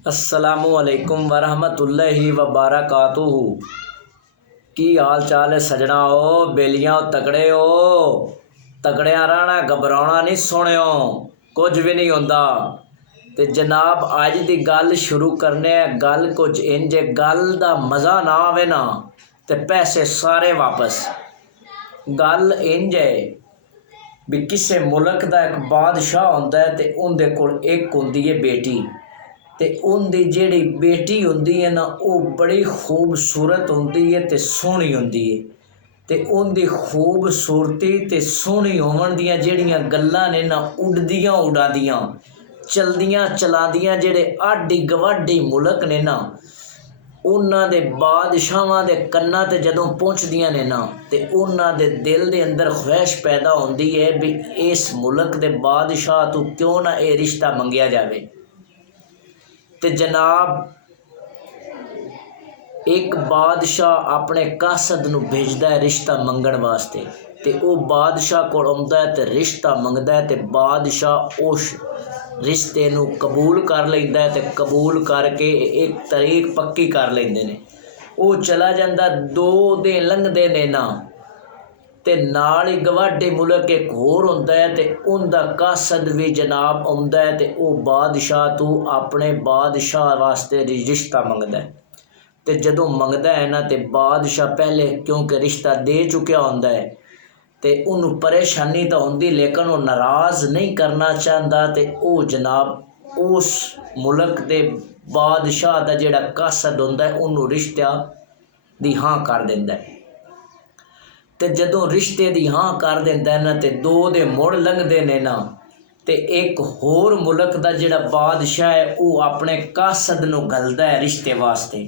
अस्सलामुअलैकुम वरहमतुल्लाहि वबरकातुहू। की हाल चाल है सजना? ओ बेलियां तगड़े हो, तगड़िया रहना, घबराना नहीं सुनियो, कुछ भी नहीं होंदा। ते जनाब अज दी गल शुरू करने हैं। गल कुछ इंज है, गल दा मज़ा ना आवे ना ते पैसे सारे वापस। गल इंज है भी किसी मुल्क दा एक बादशाह होंदा है ते उंदे कोल एक होंदी है बेटी, ते उनकी जिहड़ी बेटी होंदी है ना वो बड़ी खूबसूरत होंदी है ते सोहनी होंदी है। ते उनकी खूबसूरती ते सोहनी होवन दियां जिहड़ियां गल्लां ने ना उड्डदियां उडादियां चलदियां चलादियां जिहड़े आडी गवाडी मुल्क ने ना उन्हां दे बादशाहां दे कन्नां ते जदों पहुंचदियां ने ना ते उन्हां दे दिल दे अंदर ख्वाहिश पैदा होंदी है भी इस मुल्क दे बादशाह तो क्यों ना ये रिश्ता मंगिया जाए। ते जनाब एक बादशाह अपने कासद नूं भेजदा है रिश्ता मंगण वास्ते, ते वो बादशाह कोल आउंदा है ते रिश्ता मंगदा है ते बादशाह उस रिश्ते नूं कबूल कर लैंदा है ते कबूल करके एक तरीक पक्की कर लैंदे ने। वो चला जांदा, 2 दिन लंघदे ने ना ते नाल ही गवाडे मुल्क एक होर होंदा है ते उनका कासद भी जनाब आउंदा है ते वो बादशाह तो अपने बादशाह वास्ते रिश्ता मंगदा है। ते जदों मंगदा है ना ते बादशाह पहले क्योंकि रिश्ता दे चुकिया होंदा है ते उन्होंने परेशानी तो होंदी लेकिन वो नाराज़ नहीं करना चाहता ते वो जनाब उस मुल्क दे बादशाह का जिहड़ा कासद होंदा है उन्होंने रिश्ता दी हाँ कर दिंदा है। ते जदों रिश्ते दी हाँ कर दिंदा है ना ते 2 दे मुड़ लंघदे ने ना ते एक होर मुल्क दा जिहड़ा बादशाह है वो अपने कासद नूं घल्लदा है रिश्ते वास्ते।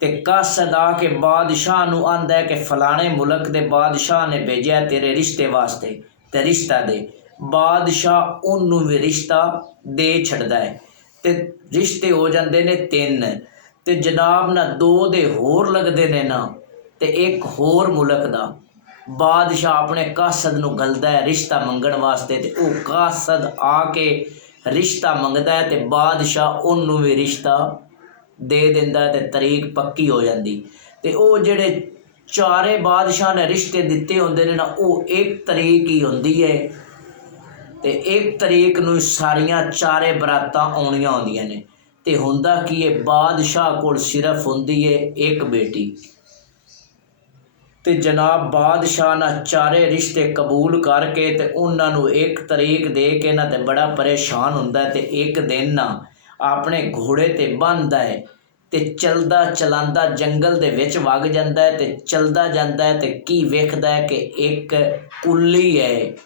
ते कासद आके बादशाह नूं आंदा है कि फलाने मुल्क दे बादशाह ने भेजा तेरे रिश्ते वास्ते ते रिश्ता दे। बादशाह उन्नूं भी रिश्ता दे छड्डदा है ते रिश्ते हो जांदे ने 3 ते जनाब ना 2 दे होर लगदे ने ना ते एक होर मुल्क दा बादशाह अपने कासद नूं घल्लदा है रिश्ता मंगण वास्ते ते वो कासद आके रिश्ता मंगदा है ते बादशाह उन्नूं भी रिश्ता दे दिंदा है ते तरीक पक्की हो जाती। ते वो जिहड़े चारे बादशाह ने रिश्ते दिते होंदे ने ना वो एक तरीक ही होंदी है ते एक तरीक नूं सारियां चारे बरातां आउणियां होंदियां ने। ते हुंदा की है बादशाह कोल सिर्फ होंदी है एक बेटी। ते जनाब बादशाह ना चारे रिश्ते कबूल करके ते उन्हां नूं एक तरीक दे के ना ते बड़ा परेशान हुंदा है ते एक दिन ना अपने घोड़े ते बन्नदा है ते चलदा चलांदा जंगल दे विच वग जांदा है ते चलदा जांदा है ते की वेखदा है कि एक कुल्ली है,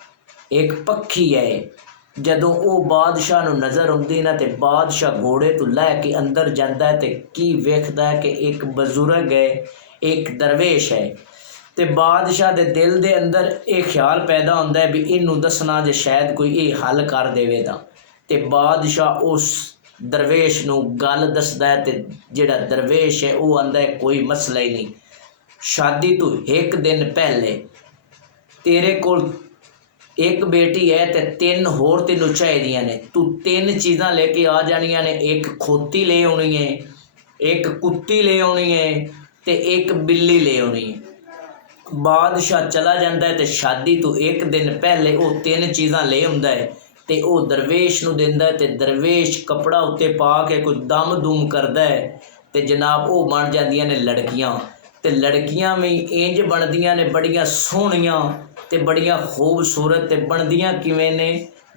एक पक्षी है। जदों वो बादशाह नूं नज़र आउंदी ना ते बादशाह घोड़े तो लह के अंदर जांदा है ते की वेखदा है कि एक बजुर्ग है, एक दरवेश है। ते बादशाह दे दिल दे अंदर ये ख्याल पैदा होंदा है भी इनू दसना जे शायद कोई ये हल कर देवे दा। ते बादशाह उस दरवेश नूं गल दसदा है ते जिहड़ा दरवेश है वो आंदा है कोई मसला ही नहीं, शादी तो 1 दिन पहले तेरे कोल एक बेटी है ते 3 होर तैनूं चाहिदियां ने, तू 3 चीज़ां लेके आ जानियां ने, एक खोती ले आउणी है, एक कुत्ती ले आउणी है ते एक बिल्ली ले आउणी है। बादशाह चला जाता है तो शादी तो 1 दिन पहले वो 3 चीज़ां ले आउंदा है ते वो दरवेश नूं दिंदा है ते दरवेश कपड़ा उत्ते पा के कोई दम दुम करदा है ते जनाब वो बन जांदियां ने लड़कियां। ते लड़कियां भी इंज बनदियां ने बड़ियां सोहणियां ते बड़ियां खूबसूरत ते बनदियां किवें ने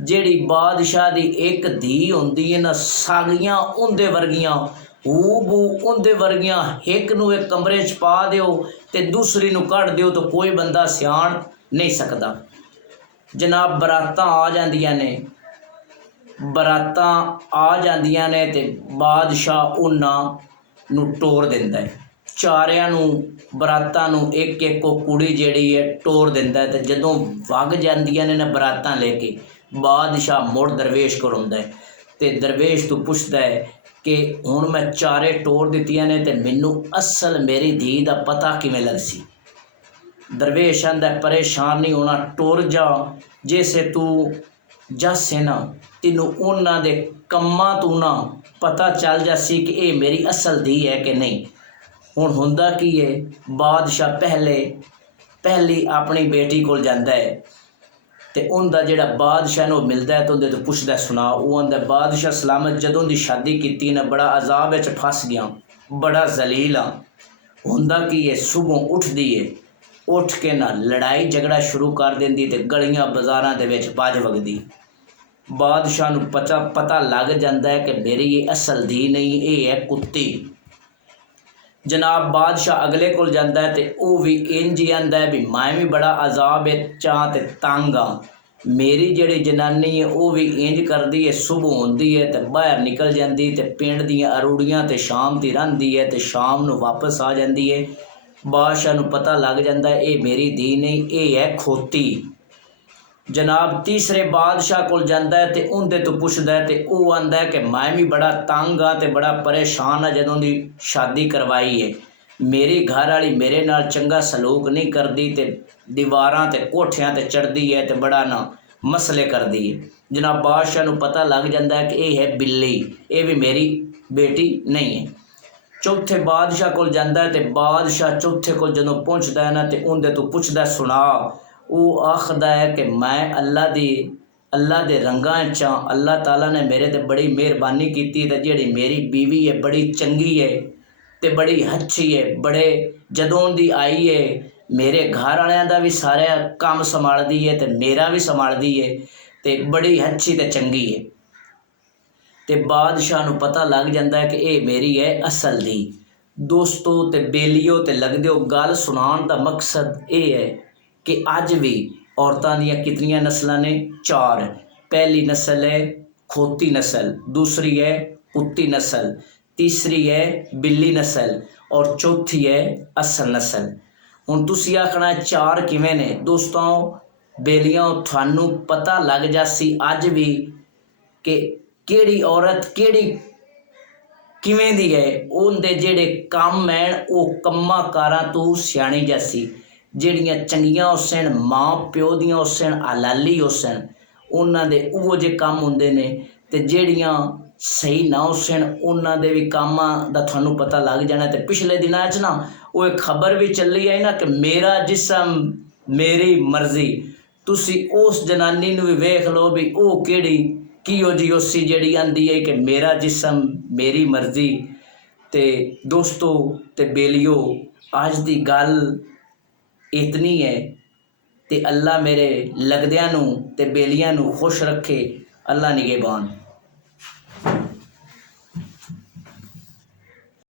जिहड़ी बादशाह दी एक धी होंदी है ना सागियां उंदे वर्गियां हूबू उंदे वर्गियां। एक नूं एक कमरे च पा दिओ ते दूसरी नूं कढ दिओ तो कोई बंदा सियाण नहीं सकदा। जनाब बरातां आ जांदियां ने, बरातां आ जांदियां ने ते बादशाह उन्हां नूं टोर दिंदा है। चारियां नूं बरातां नूं एक एक को कुड़ी जिहड़ी है टोर दिंदा है ते जदों वग जांदियां ने ना बरातां लेके बादशाह मुड़ दरवेश कोल आउंदा है ते दरवेश तो पुछदा है कि हुण मैं चारे टोर दित्तियां ने ते मैनूं असल मेरी धी दा पता किवें लगसी। दरवेश आंदा परेशान नहीं होना, टुर जा, जैसे तू जासे ना तेनों उन्हां दे ਕੰਮਾਂ ਤੋਂ ਨਾ ਪਤਾ ਚੱਲ ਜਾਸੀ ਕਿ ਇਹ ਮੇਰੀ ਅਸਲ ਧੀ ਹੈ ਕਿ ਨਹੀਂ। ਹੁਣ ਹੁੰਦਾ ਕੀ ਹੈ, ਬਾਦਸ਼ਾਹ ਪਹਿਲੀ ਆਪਣੀ ਬੇਟੀ ਕੋਲ ਜਾਂਦਾ ਹੈ ਤੇ ਉਹਦਾ ਜਿਹੜਾ ਬਾਦਸ਼ਾਹ ਨੂੰ ਮਿਲਦਾ ਤੇ ਉਹਦੇ ਤੋਂ ਪੁੱਛਦਾ ਸੁਣਾ। ਉਹ ਆਂਦਾ ਬਾਦਸ਼ਾਹ ਸਲਾਮਤ, ਜਦੋਂ ਦੀ ਸ਼ਾਦੀ ਕੀਤੀ ਨਾ ਬੜਾ ਅਜ਼ਾਬ ਵਿੱਚ ਫਸ ਗਿਆ, ਬੜਾ ਜ਼ਲੀਲ ਹਾਂ। ਹੁੰਦਾ ਕੀ ਹੈ, ਸੁਬਹ ਉੱਠਦੀ ਹੈ, ਉੱਠ ਕੇ ਨਾ ਲੜਾਈ ਝਗੜਾ ਸ਼ੁਰੂ ਕਰ ਦਿੰਦੀ ਤੇ ਗਲੀਆਂ ਬਾਜ਼ਾਰਾਂ ਦੇ ਵਿੱਚ ਭੱਜ ਵਗਦੀ। ਬਾਦਸ਼ਾਹ ਨੂੰ ਪਤਾ ਲੱਗ ਜਾਂਦਾ ਹੈ ਕਿ ਮੇਰੀ ਇਹ ਅਸਲ ਧੀ ਨਹੀਂ, ਇਹ ਹੈ ਕੁੱਤੀ। ਜਨਾਬ ਬਾਦਸ਼ਾਹ ਅਗਲੇ ਕੋਲ ਜਾਂਦਾ ਹੈ ਤੇ ਉਹ ਵੀ ਇੰਜ ਹੀ ਆਂਦਾ ਹੈ ਵੀ ਮੈਂ ਵੀ ਬੜਾ ਅਜ਼ਾਬ ਵਿੱਚ ਹਾਂ ਤੇ ਤੰਗ ਹਾਂ। ਮੇਰੀ ਜਿਹੜੀ ਜਨਾਨੀ ਹੈ ਉਹ ਵੀ ਇੰਜ ਕਰਦੀ ਹੈ, ਸੁਬਹ ਹੁੰਦੀ ਹੈ ਤੇ ਬਾਹਰ ਨਿਕਲ ਜਾਂਦੀ ਤੇ ਪਿੰਡ ਦੀਆਂ ਅਰੂੜੀਆਂ ਤੇ ਸ਼ਾਮ ਦੀ ਰਹਿੰਦੀ ਹੈ ਤੇ ਸ਼ਾਮ ਨੂੰ ਵਾਪਸ ਆ ਜਾਂਦੀ ਹੈ। ਬਾਦਸ਼ਾਹ ਨੂੰ ਪਤਾ ਲੱਗ ਜਾਂਦਾ ਹੈ ਇਹ ਮੇਰੀ ਧੀ ਨਹੀਂ, ਇਹ ਹੈ ਖੋਤੀ। ਜਨਾਬ ਤੀਸਰੇ ਬਾਦਸ਼ਾਹ ਕੋਲ ਜਾਂਦਾ ਹੈ ਤੇ ਉਹਦੇ ਤੋਂ ਪੁੱਛਦਾ ਤੇ ਉਹ ਆਂਦਾ ਕਿ ਮੈਂ ਵੀ ਬੜਾ ਤੰਗ ਹਾਂ ਤੇ ਬੜਾ ਪਰੇਸ਼ਾਨ ਹਾਂ। ਜਦੋਂ ਦੀ ਸ਼ਾਦੀ ਕਰਵਾਈ ਹੈ ਮੇਰੀ ਘਰ ਵਾਲੀ ਮੇਰੇ ਨਾਲ ਚੰਗਾ ਸਲੂਕ ਨਹੀਂ ਕਰਦੀ ਤੇ ਦੀਵਾਰਾਂ ਤੇ ਕੋਠਿਆਂ ਤੇ ਚੜ੍ਹਦੀ ਹੈ ਤੇ ਬੜਾ ਨਾ ਮਸਲੇ ਕਰਦੀ ਹੈ। ਜਨਾਬ ਬਾਦਸ਼ਾਹ ਨੂੰ ਪਤਾ ਲੱਗ ਜਾਂਦਾ ਹੈ ਕਿ ਇਹ ਹੈ ਬਿੱਲੀ, ਇਹ ਵੀ ਮੇਰੀ ਬੇਟੀ ਨਹੀਂ ਹੈ। ਚੌਥੇ ਬਾਦਸ਼ਾਹ ਕੋਲ ਜਾਂਦਾ ਹੈ ਤੇ ਬਾਦਸ਼ਾਹ ਚੌਥੇ ਕੋਲ ਜਦੋਂ ਪਹੁੰਚਦਾ ਹੈ ਨਾ ਤੇ ਉਹਦੇ ਤੋਂ ਪੁੱਛਦਾ ਸੁਣਾ। ਉਹ ਆਖਦਾ ਹੈ ਕਿ ਮੈਂ ਅੱਲਾ ਦੇ ਰੰਗਾਂ 'ਚ ਹਾਂ। ਅੱਲਾਹ ਤਾਲਾ ਨੇ ਮੇਰੇ 'ਤੇ ਬੜੀ ਮਿਹਰਬਾਨੀ ਕੀਤੀ ਤੇ ਜਿਹੜੀ ਮੇਰੀ ਬੀਵੀ ਹੈ ਬੜੀ ਚੰਗੀ ਹੈ ਤੇ ਬੜੀ ਅੱਛੀ ਹੈ। ਜਦੋਂ ਦੀ ਆਈ ਹੈ ਮੇਰੇ ਘਰ ਵਾਲਿਆਂ ਦਾ ਵੀ ਸਾਰਾ ਕੰਮ ਸੰਭਾਲਦੀ ਹੈ ਤੇ ਮੇਰਾ ਵੀ ਸੰਭਾਲਦੀ ਹੈ ਤੇ ਬੜੀ ਅੱਛੀ ਤੇ ਚੰਗੀ ਹੈ। ਤੇ ਬਾਦਸ਼ਾਹ ਨੂੰ ਪਤਾ ਲੱਗ ਜਾਂਦਾ ਹੈ ਕਿ ਇਹ ਮੇਰੀ ਹੈ ਅਸਲ ਦੀ। ਦੋਸਤੋ ਤੇ ਬੇਲੀਓ ਤੇ ਲੱਗਦਿਓ, ਗੱਲ ਸੁਣਾਉਣ ਦਾ ਮਕਸਦ ਇਹ ਹੈ ਕਿ ਅੱਜ ਵੀ ਔਰਤਾਂ ਦੀਆਂ ਕਿਤਨੀਆਂ ਨਸਲਾਂ ਨੇ? 4। ਪਹਿਲੀ ਨਸਲ ਹੈ ਖੋਤੀ ਨਸਲ, ਦੂਸਰੀ ਹੈ ਕੁੱਤੀ ਨਸਲ, ਤੀਸਰੀ ਹੈ ਬਿੱਲੀ ਨਸਲ ਔਰ ਚੌਥੀ ਹੈ ਅਸਲ ਨਸਲ। ਹੁਣ ਤੁਸੀਂ ਆਖਣਾ 4 ਕਿਵੇਂ ਨੇ? ਦੋਸਤੋ ਬੇਲੀਆਂ, ਤੁਹਾਨੂੰ ਪਤਾ ਲੱਗ ਜਾਸੀ ਅੱਜ ਵੀ ਕਿ ਕਿਹੜੀ ਔਰਤ ਕਿਵੇਂ ਦੀ ਹੈ। ਉਹਦੇ ਜਿਹੜੇ ਕੰਮ ਹੈ ਉਹ ਕੰਮਾਂ ਕਾਰਾਂ ਤੋਂ ਸਿਆਣੀ ਜਾਸੀ। ਜਿਹੜੀਆਂ ਚੰਗੀਆਂ ਹੁਸਨ ਮਾਂ ਪਿਓ ਦੀਆਂ ਹੁਸਨ ਹਲਾਲੀ ਹੁਸਨ ਉਹਨਾਂ ਦੇ ਉਹੋ ਜਿਹੇ ਕੰਮ ਹੁੰਦੇ ਨੇ ਤੇ ਜਿਹੜੀਆਂ ਸਹੀ ਨਾ ਹੁਸਨ ਉਹਨਾਂ ਦੇ ਵੀ ਕੰਮਾਂ ਦਾ ਤੁਹਾਨੂੰ ਪਤਾ ਲੱਗ ਜਾਣਾ। ਤੇ ਪਿਛਲੇ ਦਿਨਾਂ 'ਚ ਨਾ ਉਹ ਇੱਕ ਖਬਰ ਵੀ ਚੱਲੀ ਹੈ ਨਾ ਕਿ ਮੇਰਾ ਜਿਸਮ ਮੇਰੀ ਮਰਜ਼ੀ। ਤੁਸੀਂ ਉਸ ਜਨਾਨੀ ਨੂੰ ਵੀ ਵੇਖ ਲਓ ਵੀ ਉਹ ਕਿਹੋ ਜਿਹੀ ਉਸੀ ਜਿਹੜੀ ਆਂਦੀ ਹੈ ਕਿ ਮੇਰਾ ਜਿਸਮ ਮੇਰੀ ਮਰਜ਼ੀ। ਤੇ ਦੋਸਤੋ ਤੇ ਬੇਲੀਓ, ਅੱਜ ਦੀ ਗੱਲ ਇਤਨੀ ਹੈ ਤੇ ਅੱਲਾ ਮੇਰੇ ਲੱਗਦਿਆਂ ਨੂੰ ਤੇ ਬੇਲੀਆਂ ਨੂੰ ਖੁਸ਼ ਰੱਖੇ। ਅੱਲਾ ਨਿਗਹਿਬਾਨ।